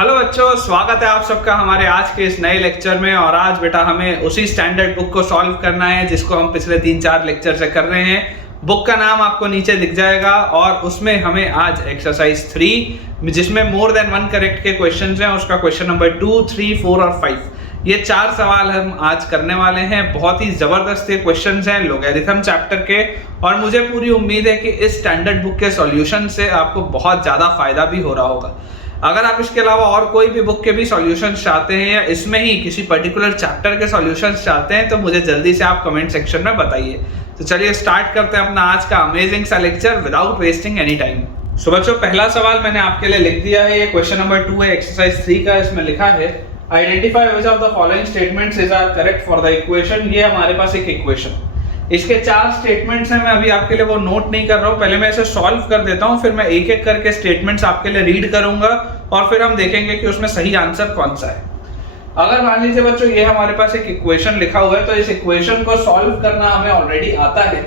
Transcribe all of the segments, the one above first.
Hello बच्चों, स्वागत है आप सबका हमारे आज के इस नए लेक्चर में। और आज बेटा हमें उसी स्टैंडर्ड बुक को सॉल्व करना है जिसको हम पिछले 3-4 लेक्चर से कर रहे हैं। बुक का नाम आपको नीचे दिख जाएगा और उसमें हमें आज एक्सरसाइज 3 जिसमें मोर देन वन करेक्ट के क्वेश्चन हैं, उसका क्वेश्चन नंबर 2, 3, 4 और 5 ये 4 सवाल हम आज करने वाले हैं। बहुत ही जबरदस्त क्वेश्चन हैं लोगैरिथम चैप्टर के और मुझे पूरी उम्मीद है कि इस स्टैंडर्ड बुक के सॉल्यूशन से आपको बहुत ज्यादा फायदा भी हो रहा होगा। अगर आप इसके अलावा और कोई भी बुक के भी सॉल्यूशंस चाहते हैं या इसमें ही किसी पर्टिकुलर चैप्टर के सॉल्यूशंस चाहते हैं तो मुझे जल्दी से आप कमेंट सेक्शन में बताइए। तो चलिए स्टार्ट करते हैं अपना आज का अमेजिंग सा lecture without wasting any time. So बच्चों, पहला सवाल मैंने आपके लिए लिख दिया है। ये क्वेश्चन नंबर 2 है एक्सरसाइज 3 का। इसमें लिखा है identify which of the following statements is are correct for the equation. ये हमारे पास एक इक्वेशन, इसके 4 स्टेटमेंट्स हैं। मैं अभी आपके लिए वो नोट नहीं कर रहा हूं, पहले मैं इसे सॉल्व कर देता हूं, फिर मैं एक एक करके स्टेटमेंट्स आपके लिए रीड करूंगा और फिर हम देखेंगे कि उसमें सही आंसर कौन सा है। अगर मान लीजिए बच्चों ये हमारे पास एक इक्वेशन लिखा हुआ है तो इस इक्वेशन को सॉल्व करना हमें ऑलरेडी आता है।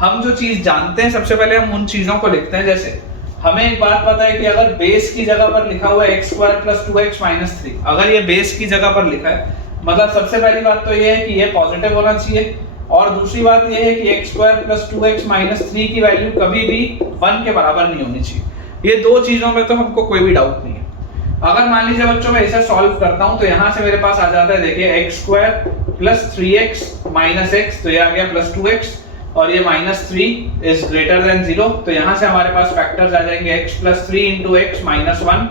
हम जो चीज जानते हैं सबसे पहले हम उन चीजों को लिखते हैं। जैसे हमें एक बात पता है कि अगर बेस की जगह पर लिखा हुआ है x² + 2x - 3, अगर ये बेस की जगह पर लिखा है मतलब सबसे पहली बात तो ये है कि ये पॉजिटिव होना चाहिए और दूसरी बात ये है कि x² + 2x - 3 की वैल्यू कभी भी 1 के बराबर नहीं होनी चाहिए। ये दो चीजों में तो हमको कोई भी डाउट नहीं है। अगर मान लीजिए बच्चों मैं इसे सॉल्व करता हूं तो यहां से मेरे पास आ जाता है, देखिए x² + 3x - x, तो ये आ गया +2x और ये -3 इज ग्रेटर देन 0, तो यहां से हमारे पास फैक्टर्स आ जाएंगे x + 3 × x - 1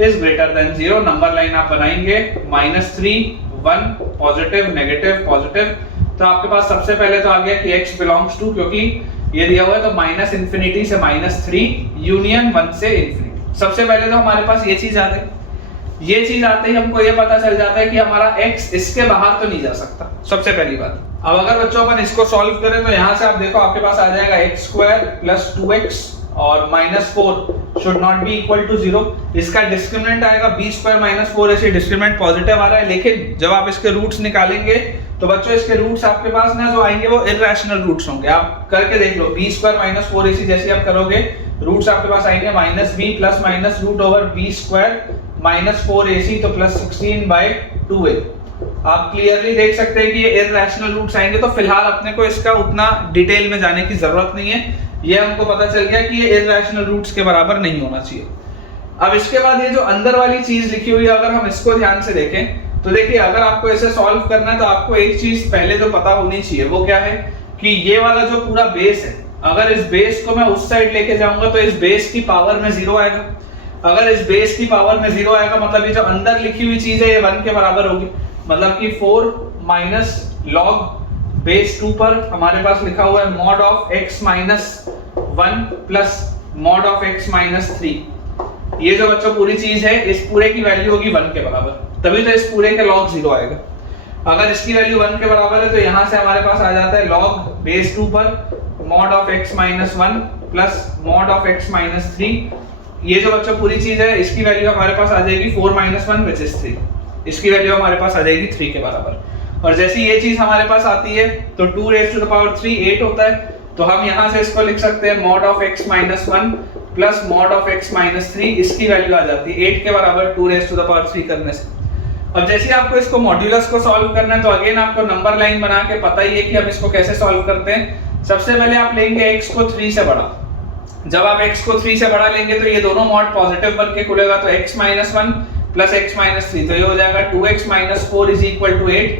is greater than 0। Number line आप बनाएंगे -3 1 पॉजिटिव नेगेटिव पॉजिटिव। तो आपके पास सबसे पहले तो आ गया कि x बिलोंग्स टू, क्योंकि ये दिया हुआ है तो -∞ से -3 यूनियन 1 से ∞। सबसे पहले तो हमारे पास ये चीज आ गई। ये चीज आते ही हमको ये पता चल जाता है कि हमारा x इसके बाहर तो नहीं जा सकता, सबसे पहली बात। अब अगर बच्चों अपन इसको सॉल्व करें तो यहां से आप देखो आपके पास आ जाएगा x² + 2x और -4 should not be equal to 0। इसका डिस्क्रिमिनेंट आएगा b² - 4, ऐसे डिस्क्रिमिनेंट पॉजिटिव आ रहा है, लेकिन जब आप इसके रूट्स निकालेंगे तो बच्चों इसके रूट्स आपके पास ना जो आएंगे वो इररेशनल रूट्स होंगे। आप करके देख लो, b² - 4 ऐसे जैसे आप करोगे रूट्स आपके पास आएंगे -b + √b² - 4ac तो +16/2a। आप क्लियरली देख सकते हैं कि ये इररेशनल रूट्स आएंगे। तो फिलहाल अपने को इसका उतना डिटेल में जाने की जरूरत नहीं है, ये हमको पता चल गया कि ये इररेशनल रूट्स के बराबर नहीं होना चाहिए। अब इसके बाद ये जो अंदर वाली चीज लिखी हुई है अगर हम इसको ध्यान से देखें तो देखिए अगर आपको इसे सॉल्व करना है तो आपको एक चीज पहले जो पता होनी चाहिए वो क्या है कि ये वाला जो पूरा बेस है, अगर इस बेस को मैं उस साइड लेके जाऊंगा तो इस बेस की पावर में 0 आएगा। अगर इस बेस की पावर में 0 आएगा मतलब ये जो अंदर लिखी हुई चीज है ये 1 के बराबर होगी। मतलब कि 4 - log बेस 2 पर हमारे पास लिखा हुआ है mod of x - 1 + mod of x - 3। ये जो बच्चों पूरी चीज है इस पूरे की वैल्यू होगी 1 के बराबर, तभी तो इस पूरे के log 0 आएगा। अगर इसकी वैल्यू 1 के बराबर है तो यहां से हमारे पास आ जाता है log बेस 2 पर mod of x - 1 + mod of x - 3। ये जो बच्चों पूरी चीज है इसकी वैल्यू हमारे पास आ जाएगी 4 - 1 which is 3। इसकी वैल्यू हमारे पास आ जाएगी 3 के बराबर। और जैसे ये चीज हमारे पास आती है तो 2⁻³ 8 होता है, तो हम यहां से इसको लिख सकते हैं mod of x - 1 + mod of x - 3। इसकी वैल्यू आ जाती है 8 के बराबर 2⁻³ करने से। अब जैसे आपको इसको मॉड्यूलस को सॉल्व करना है तो अगेन आपको नंबर लाइन बना के पता ही है कि हम इसको कैसे सॉल्व करते हैं। सबसे पहले आप लेंगे x को 3 से बड़ा। जब आप x को 3 से बड़ा लेंगे तो ये दोनों मॉड पॉजिटिव बन के खुलेगा, तो x - 1 + x - 3 तो ये हो जाएगा 2x - 4 = 8।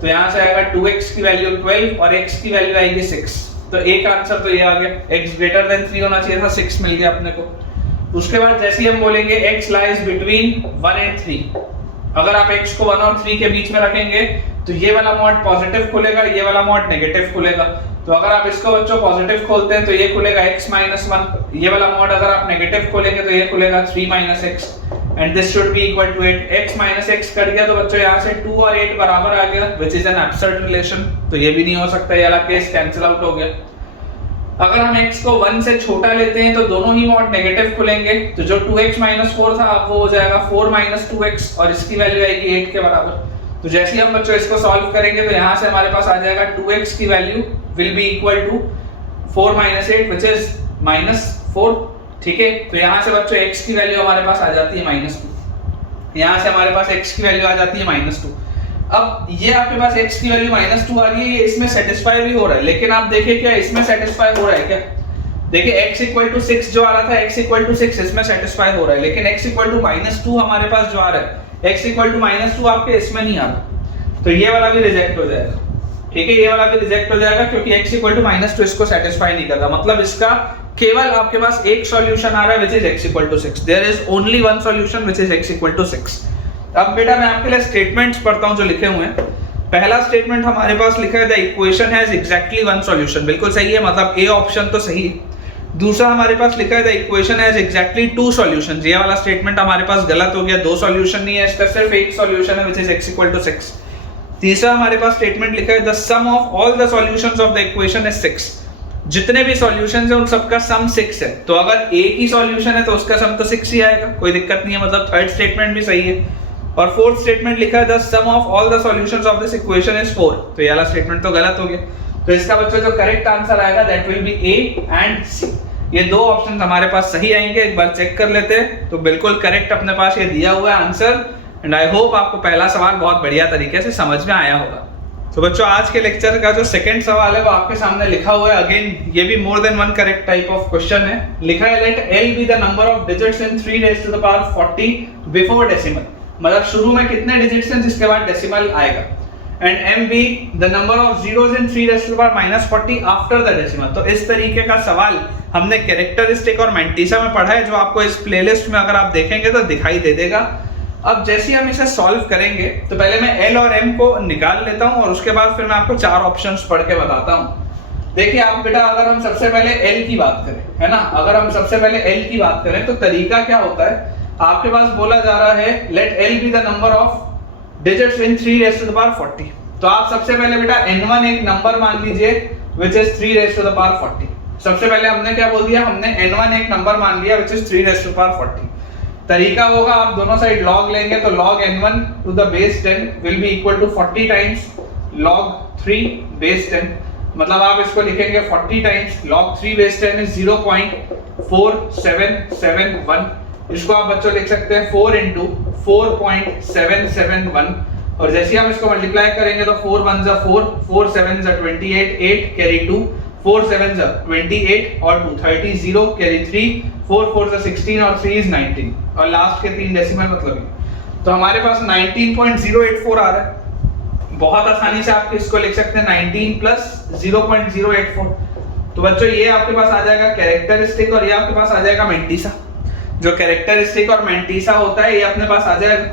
तो यहां से आएगा 2x की वैल्यू 12 और x की वैल्यू आएगी 6। तो एक आंसर तो ये आ गया, x ग्रेटर देन 3 होना चाहिए था, 6 मिल गया अपने को। उसके बाद जैसे हम बोलेंगे x लाइज बिटवीन 1 and 3, अगर आप x को 1 और 3 के बीच में रखेंगे तो ये वाला मॉड पॉजिटिव खुलेगा, ये वाला मॉड नेगेटिव खुलेगा। तो अगर आप इसको बच्चों पॉजिटिव खोलते हैं तो ये खुलेगा x - 1, ये वाला मॉड अगर आप नेगेटिव खोलेंगे तो ये खुलेगा 3 - x and this should be equal to 8। x - x कर दिया तो बच्चों यहाँ से 2 और 8 बराबर आ गया which is an absurd relation, तो ये भी नहीं हो सकता, ये वाला केस कैंसिल आउट हो गया। अगर हम x को 1 से छोटा लेते हैं तो दोनों ही मॉड नेगेटिव खुलेंगे, तो जो 2x - 4 था अब वो हो जाएगा 4 - 2x और इसकी वैल्यू आएगी 8 के बराबर। तो जैसे ही हम बच्चों इसको सॉल्व करेंगे तो यहाँ से हमारे पास आ जाएगा 2x की value will be equal to 4 - 8 which is -4। ठीक है, तो यहाँ से बच्चों x की वैल्यू हमारे पास आ जाती है -2। यहाँ से हमारे पास x की वैल्यू आ जाती है -2। अब ये आपके पास x की वैल्यू -2 आ रही है, ये इसमें सेटिस्फाई भी हो रहा है, लेकिन आप देखिए क्या इसमें सेटिस्फाई हो रहा है क्या? देखिए x = 6 जो आ रहा था, x = 6 इसमें सेटिस्फाई हो रहा है, लेकिन x = -2 हमारे पास जो आ रहा है, x = -2 आपके इसमें नहीं आ रहा, तो ये वाला भी रिजेक्ट हो जाएगा। ठीक है, ये वाला भी रिजेक्ट हो जाएगा क्योंकि x = -2 इसको सेटिस्फाई नहीं कर रहा। मतलब इसका केवल आपके पास एक सॉल्यूशन आ रहा है which is x = 6। There is only one solution which is x = 6। अब बेटा मैं आपके लिए स्टेटमेंट्स पढ़ता हूं जो लिखे हुए हैं। पहला स्टेटमेंट हमारे पास लिखा है the equation has exactly one solution. बिल्कुल सही है, मतलब ए ऑप्शन तो सही है। दूसरा हमारे पास लिखा है the equation has exactly two solutions. ये वाला स्टेटमेंट हमारे पास गलत हो गया, दो सॉल्यूशन नहीं है, इसका सिर्फ एक सॉल्यूशन है व्हिच इज x = 6। तीसरा हमारे पास स्टेटमेंट लिखा है the sum of all the solutions of the equation is 6। जितने भी सॉल्यूशंस हैं उन सबका सम 6 है, तो अगर एक ही सॉल्यूशन है तो उसका सम तो 6 ही आएगा, कोई दिक्कत नहीं है। मतलब थर्ड स्टेटमेंट भी सही है। और फोर्थ स्टेटमेंट लिखा है the sum of all the solutions of this equation is 4। तो ये वाला स्टेटमेंट तो गलत हो गया। तो इसका बच्चों जो करेक्ट आंसर आएगा that will be A and C. ये दो ऑप्शन हमारे पास सही आएंगे, एक बार चेक कर लेते हैं। तो बिल्कुल करेक्ट अपने पास ये दिया हुआ है आंसर। एंड आई होप आपको पहला सवाल बहुत बढ़िया तरीके से समझ में आया होगा। तो बच्चों आज के लेक्चर का जो सेकंड सवाल है वो आपके सामने लिखा हुआ है। अगेन ये भी more than one correct type of question है। लिखा है let L be the number of digits in 3⁻40 before decimal. मतलब शुरू में कितने डिजिट्स हैं जिसके बाद डेसिमल आएगा। And M B the number of zeros in 3⁻40 after the decimal. तो इस तरीके का सवाल हमने कैरेक्टरिस्टिक और मैंटिसा में पढ़ा है, जो आपको इस प्लेलिस्ट में अगर आप देखेंगे तो दिखाई दे देगा। अब जैसे हम इसे सॉल्व करेंगे तो पहले मैं L और M को निकाल लेता हूं और उसके बाद फिर मैं आपको चार ऑप्शंस पढ़ के बताता हूं। देखिए आप बेटा, अगर हम सबसे पहले L की बात करें, है ना, अगर हम सबसे पहले L की बात करें तो तरीका क्या होता है, आपके पास बोला जा रहा है let L be the number of digits in 3⁻40। तो आप सबसे पहले बेटा N1 एक नंबर मान लीजिए व्हिच इज 3⁻40। सबसे पहले हमने क्या बोल दिया, हमने N1 एक नंबर मान लिया व्हिच इज 3⁻40। तरीका होगा आप दोनों साइड log लेंगे तो log n1 to the base 10 will be equal to 40 times log 3 base 10। मतलब आप इसको लिखेंगे 40 times log 3 base 10 is 0.4771। इसको आप बच्चों लिख सकते हैं 4 into 4.771। और जैसे हम इसको मल्टीप्लाई करेंगे तो 4 1 जा 4, 4 7 जा 28, 8 कैरी 2, 4 7 जा 28 और 2 30, 0 कैरी 3, 4 4 जा 16 और 3 is 19 और लास्ट के तीन डेसिमल मतलब। तो हमारे पास 19.084 आ रहा है। बहुत आसानी से आप इसको लिख सकते हैं 19 प्लस 0.084। तो बच्चों ये आपके पास आ जाएगा कैरेक्टरिस्टिक और ये आपके पास आ जाएगा मैंटिसा। जो कैरेक्टरिस्टिक और मैंटिसा होता है ये अपने पास आ जाएगा।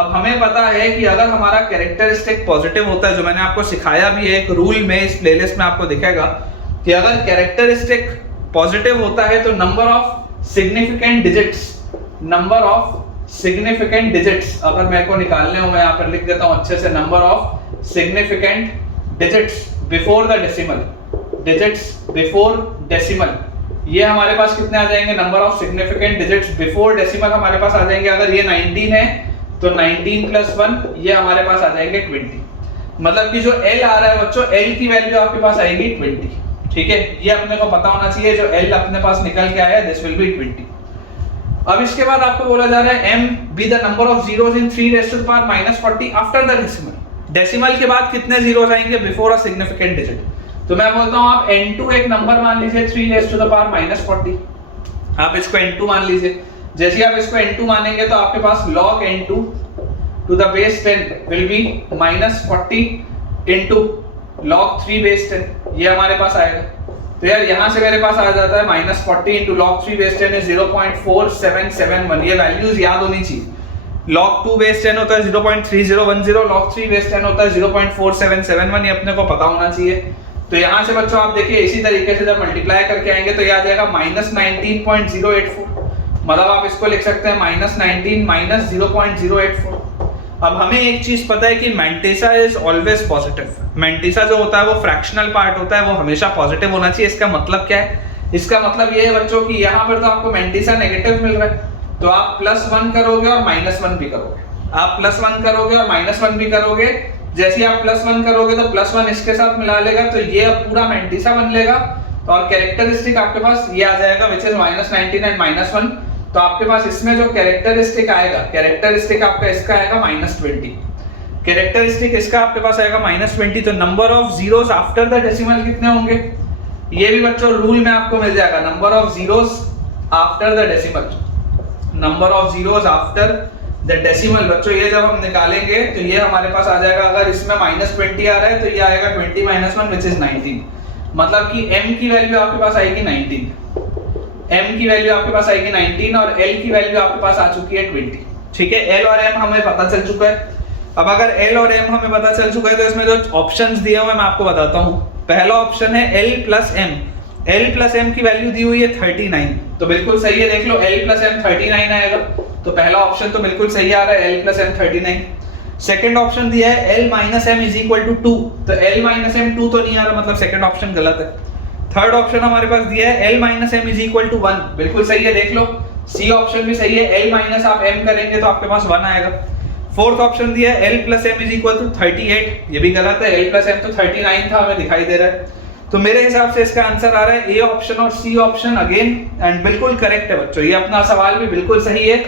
अब हमें पता है कि अगर हमारा कैरेक्टरिस्टिक पॉजिटिव होता है, जो मैंने आपको सिखाया भी है एक रूल में, इस प्लेलिस्ट में आपको दिखेगा कि अगर कैरेक्टरिस्टिक पॉजिटिव होता है तो नंबर ऑफ सिग्निफिकेंट डिजिट्स अगर मेरे को निकालने हो, मैं यहाँ पर लिख देता हूँ अच्छे से, number of significant digits before the decimal, ये हमारे पास कितने आ जाएंगे, number of significant digits before decimal हमारे पास आ जाएंगे। अगर ये 19 है तो 19 प्लस 1 ये हमारे पास आ जाएंगे 20। मतलब कि जो L आ रहा है बच्चों, L की वैल्यू आपके पास आएगी 20। ठीक है, ये अपने को पता होना चाहिए। जो L अपने पास निकल के आया दिस विल बी 20। अब इसके बाद आपको बोला जा रहा है M B the number of zeros in 3⁻40 after the decimal. Decimal के बाद कितने जीरोस आएंगे बिफोर अ सिग्निफिकेंट डिजिट। तो मैं बोलता हूं आप N2 एक नंबर मान लीजिए 3⁻40। आप इसको N2 मान लीजिए। जैसे आप इसको N2 मानेंगे तो आपके पास log N2 to the base 10 will be -40 into log 3 base 10। ये हमारे पास आएगा। तो यार यहाँ से मेरे पास आ जाता है -40 into log 3 base 10 is 0.4771। ये वैल्यूज याद होनी चाहिए। log 2 base 10 होता है 0.3010, log 3 base 10 होता है 0.4771। ये अपने को पता होना चाहिए। तो यहाँ से बच्चों आप देखिए इसी तरीके से जब मल्टीप्लाई करके आएंगे तो ये आ जाएगा -19.084। मतलब आप इसको लिख सकते हैं -19 -0.084। अब हमें एक चीज पता है कि mantissa is always positive. Mantissa जो होता है वो फ्रैक्शनल पार्ट होता है, वो हमेशा पॉजिटिव होना चाहिए। इसका मतलब क्या है, इसका मतलब ये है बच्चों कि यहाँ पर तो आपको मैंटिसा नेगेटिव मिल रहा है, तो आप +1 करोगे और -1 भी करोगे। आप +1 करोगे और -1 भी करोगे। जैसे आप +1 करोगे तो +1 इसके साथ मिला लेगा तो ये अब पूरा मैंटिसा बन लेगा। और कैरेक्टरिस्टिक आपके पास ये आ जाएगा विच इज -19 एंड -1। तो आपके पास इसमें जो कैरेक्टरिस्टिक आएगा, कैरेक्टरिस्टिक आपका इसका आएगा -20, कैरेक्टरिस्टिक इसका आपके पास आएगा -20, तो number of zeros after the decimal कितने होंगे, ये भी बच्चों रूल में आपको मिल जाएगा, number of zeros after the decimal, number of zeros after the decimal. बच्चों ये जब हम निकालेंगे तो ये हमारे पास आ जाएगा, अगर इसमें -20 आ रहा है तो ये आएगा 20 - 1 विच इज 19, मतलब कि m की वैल्यू आपके पास आएगी 19, m की वैल्यू आपके पास आएगी 19 और l की वैल्यू आपके पास आ चुकी है 20। ठीक है, l और m हमें पता चल चुका है। अब अगर l और m हमें पता चल चुका है तो इसमें जो ऑप्शंस दिए हुए मैं आपको बताता हूँ। पहला ऑप्शन है l plus m, l plus m की वैल्यू दी हुई है 39, तो बिल्कुल सही है, देख लो l प्लस m 39 आएगा, तो पहला ऑप्शन तो बिल्कुल सही आ रहा है, l plus m 39। Second option दिया है l minus m is equal to 2, तो l माइनस m 2 तो नहीं आ रहा, मतलब सेकंड ऑप्शन गलत है। थर्ड ऑप्शन हमारे पास दिया है l minus m is equal to 1, बिल्कुल सही है, देख लो सी ऑप्शन भी सही है, l माइनस आप m करेंगे तो आपके पास 1 आएगा। फोर्थ ऑप्शन दिया है l plus m is equal to 38, ये भी गलत है, l प्लस m तो 39 था, हमें दिखाई दे रहा है, तो मेरे हिसाब से इसका आंसर आ रहा है ए ऑप्शन और सी ऑप्शन अगेन, एंड बिल्कुल करेक्ट है बच्चों, ये अपना सवाल भी बिल्कुल सही है।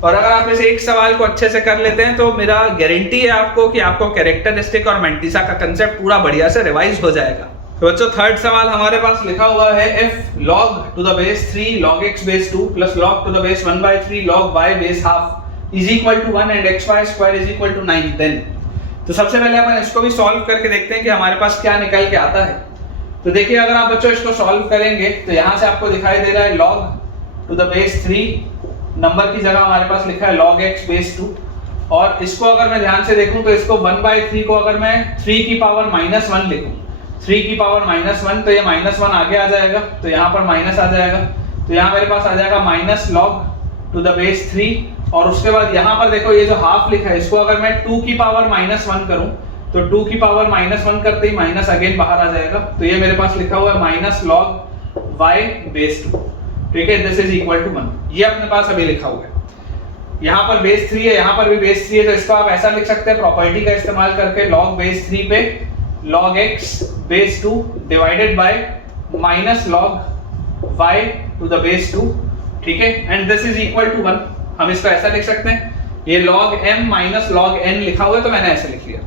और अगर आप इसे एक सवाल को अच्छे से कर लेते हैं तो मेरा गारंटी है आपको कि आपको कैरेक्टरिस्टिक और मेंटिसा का कंसेप्ट पूरा बढ़िया से रिवाइज हो जाएगा। तो बच्चों थर्ड सवाल हमारे पास लिखा हुआ है f log to the base 3 log x base 2 plus log to the base 1/3 log y base half is equal to 1 and xy square is equal to 9, then तो सबसे पहले अपन इसको भी सॉल्व करके देखते हैं कि हमारे पास क्या निकल के आता है। तो देखिए अगर आप बच्चों इसको सॉल्व करेंगे तो यहाँ से आपको दिखाई दे रहा है log to the base 3, number की जगह हमारे पास लिखा है log x base 2, और इसको अगर मैं ध्यान से देखूं तो इसको 1/3 को अगर मैं 3 की पावर -1 लिखूं, 3 की पावर -1, तो ये -1 आगे आ जाएगा, तो यहाँ पर माइनस आ जाएगा, तो यहाँ मेरे पास आ जाएगा minus log to the base 3, और उसके बाद यहाँ पर देखो ये जो हाफ लिखा है इसको अगर मैं 2 की पावर -1 करूं तो 2 की पावर -1 करते ही माइनस अगेन बाहर आ जाएगा, तो ये मेरे पास लिखा हुआ है माइनस log y base 2, ठीक है, दिस इज इक्वल टू 1, ये अपने पास अभी लिखा हुआ है। यहाँ पर बेस 3 है, यहाँ पर भी बेस 3 है, तो इसको आप ऐसा लिख सकते हैं प्रॉपर्टी का इस्तेमाल करके log बेस 3 पे log x base 2 divided by minus log y to the base 2, ठीक है, and this is equal to 1। हम इसको ऐसा लिख सकते हैं, ये log m minus log n लिखा हुआ है तो मैंने ऐसे लिख लिया।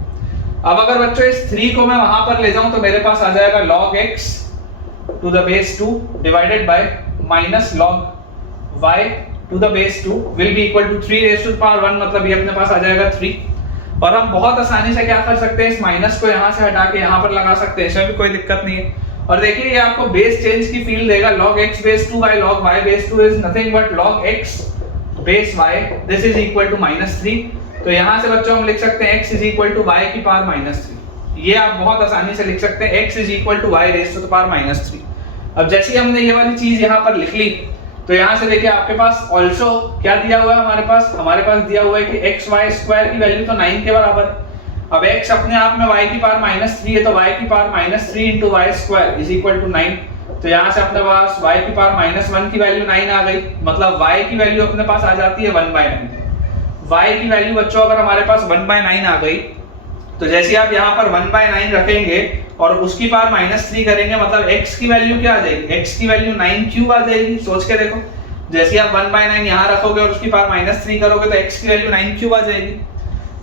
अब अगर बच्चों इस 3 को मैं वहां पर ले जाऊं तो मेरे पास आ जाएगा log x to the base 2 divided by minus log y to the base 2 will be equal to 3 raise to the power 1, मतलब ये अपने पास आ जाएगा 3। और हम बहुत आसानी से क्या कर सकते हैं, इस माइनस को यहाँ से हटा के यहाँ पर लगा सकते हैं, इसमें भी कोई दिक्कत नहीं है। और देखिए ये आपको बेस चेंज की फील्ड देगा, log x base 2 by log y base 2 is nothing but log x base y, this is equal to -3। तो यहाँ से बच्चों हम लिख सकते हैं x is equal to y की पावर -3, ये आप बहुत आसानी से लिख सकते हैं, x is equal to y raise to the power -3। अब जैसे ही हमने ये वाली चीज यहाँ पर लिख ली तो यहाँ से देखिए आपके पास ऑल्सो क्या दिया हुआ है, हमारे पास दिया हुआ है कि एक्स वाई स्क्वायर की वैल्यू तो 9 के बराबर है। अब x अपने आप में y की पावर -3 है, तो y की power -3 into y square is equal to 9, तो यहाँ से अपने पास y की पावर -1 की वैल्यू 9 आ गई, मतलब y की वैल्यू अपने पास आ जाती है 1/9। y की वैल्यू बच्चों अगर हमारे पास 1/9 आ गई तो जैसे आप यहाँ पर 1/9 रखेंगे और उसकी पावर -3 करेंगे, मतलब x की वैल्यू क्या आ जाएगी, x की वैल्यू 9 क्यूब आ जाएगी। सोच के देखो, जैसे आप 1/9 यहाँ रखोगे और उसकी पावर -3 करोगे तो x की वैल्यू 9 क्यूब आ जाएगी।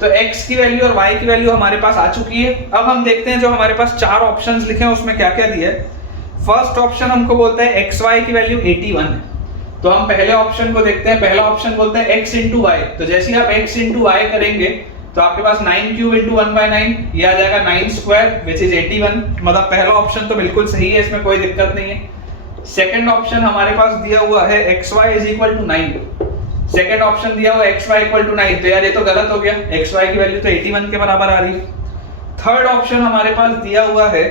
तो x की वैल्यू और y की वैल्यू हमारे पास आ चुकी है। अब हम देखते हैं जो हमारे पास 4 ऑप्शंस लिखे हैं उसमें क्या क्या दिया है। फर्स्ट ऑप्शन हमको बोलता है xy की वैल्यू 81 है, तो हम पहले ऑप्शन को देखते हैं। पहला ऑप्शन बोलता है x इंटू वाई, तो जैसे आप x इंटू वाई करेंगे तो आपके पास 9 क्यूब इंटू 1/9 ये आ जाएगा 9 स्क्वायर विच इज 81, मतलब पहला ऑप्शन तो बिल्कुल सही है, इसमें कोई दिक्कत नहीं है। सेकंड ऑप्शन हमारे पास दिया हुआ है xy is equal to 9, second option दिया हुआ है xy इक्वल टू 9, तो यार ये तो गलत हो गया, xy की वैल्यू तो 81 के बराबर आ रही है। थर्ड ऑप्शन हमारे पास दिया हुआ है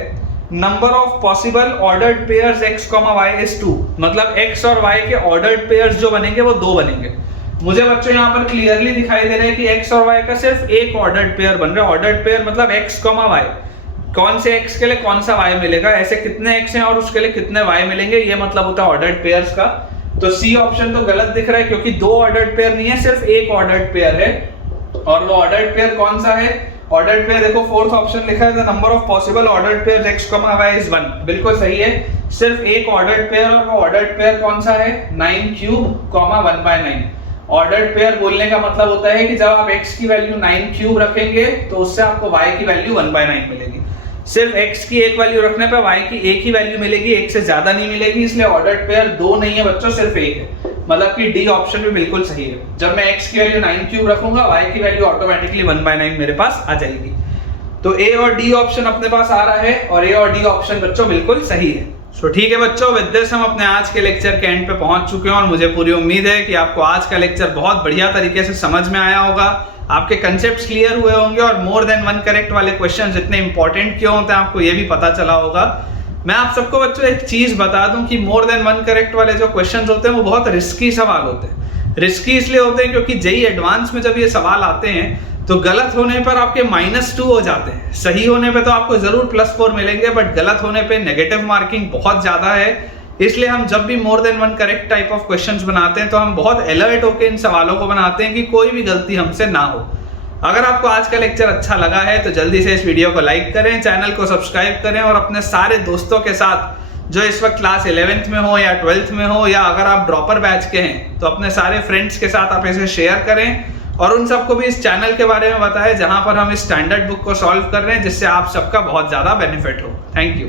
number of possible ordered pairs x, y is 2, मतलब x और y के ऑर्डर्ड पेयर्स जो बनेंगे वो 2 बनेंगे। मुझे बच्चों यहाँ पर क्लियरली दिखाई दे रहा है कि x और y का सिर्फ एक ऑर्डर्ड पेयर बन रहा है। ऑर्डर्ड पेयर मतलब x, y, कौन से x के लिए कौन सा y मिलेगा, ऐसे कितने x हैं और उसके लिए कितने y मिलेंगे, ये मतलब होता है ऑर्डर्ड पेयर्स का। तो सी ऑप्शन तो गलत दिख रहा है क्योंकि 2 ऑर्डर्ड पेयर नहीं है, सिर्फ एक ऑर्डर्ड पेयर है। और वो ऑर्डर्ड पेयर कौन सा है, ऑर्डर्ड पेयर देखो फोर्थ ऑप्शन लिखा है the number of possible ordered pairs x, y is 1, बिल्कुल सही है। सिर्फ एक ऑर्डर्ड पेयर, और वो ऑर्डर्ड पेयर कौन सा है, 9 क्यूब 1/9। ऑर्डर्ड पेयर बोलने का मतलब होता है कि जब आप x की वैल्यू 9 क्यूब रखेंगे तो उससे आपको y की वैल्यू 1/9 मिलेगी। सिर्फ x की एक वैल्यू रखने पे y की एक ही वैल्यू मिलेगी, एक से ज्यादा नहीं मिलेगी, इसलिए ऑर्डर्ड पेयर 2 नहीं है बच्चों, सिर्फ एक है। मतलब कि डी ऑप्शन भी बिल्कुल सही है। जब मैं x की वैल्यू 9 क्यूब रखूंगा, y की वैल्यू ऑटोमेटिकली 1/9 मेरे पास आ जाएगी। तो ए और डी ऑप्शन अपने पास आ रहा है, और ए और डी ऑप्शन बच्चों बिल्कुल सही है। तो ठीक है बच्चों, विद दिस हम अपने आज के लेक्चर के एंड पे पहुंच चुके हैं, और मुझे पूरी उम्मीद है कि आपको आज का लेक्चर बहुत बढ़िया तरीके से समझ में आया होगा, आपके कंसेप्ट्स क्लियर हुए होंगे, और मोर देन वन करेक्ट वाले क्वेश्चंस इतने इंपॉर्टेंट क्यों होते हैं आपको ये भी पता चला होगा। मैं आप सबको बच्चों एक चीज बता दूं कि मोर देन वन करेक्ट वाले जो क्वेश्चंस होते हैं वो बहुत रिस्की सवाल होते हैं। रिस्की इसलिए होते हैं क्योंकि जेईई एडवांस में जब ये सवाल आते हैं तो गलत होने पर आपके -2 हो जाते हैं, सही होने पे तो आपको जरूर +4 मिलेंगे, बट गलत होने पे नेगेटिव मार्किंग बहुत ज्यादा है। इसलिए हम जब भी more than one correct type of questions बनाते हैं तो हम बहुत अलर्ट होकर इन सवालों को बनाते हैं कि कोई भी गलती हमसे ना हो। अगर आपको आज का लेक्चर अच्छा लगा है तो जल्दी से इस वीडियो को लाइक करें, चैनल को सब्सक्राइब करें, और अपने सारे दोस्तों के साथ जो इस वक्त क्लास 11th में हो या 12th में हो, या अगर आप ड्रॉपर बैच के हैं तो अपने सारे फ्रेंड्स के साथ आप इसे शेयर करें, और उन सबको भी इस चैनल के बारे में बताएं जहां पर हम इस स्टैंडर्ड बुक को सॉल्व कर रहे हैं, जिससे आप सबका बहुत ज्यादा बेनिफिट हो। Thank you.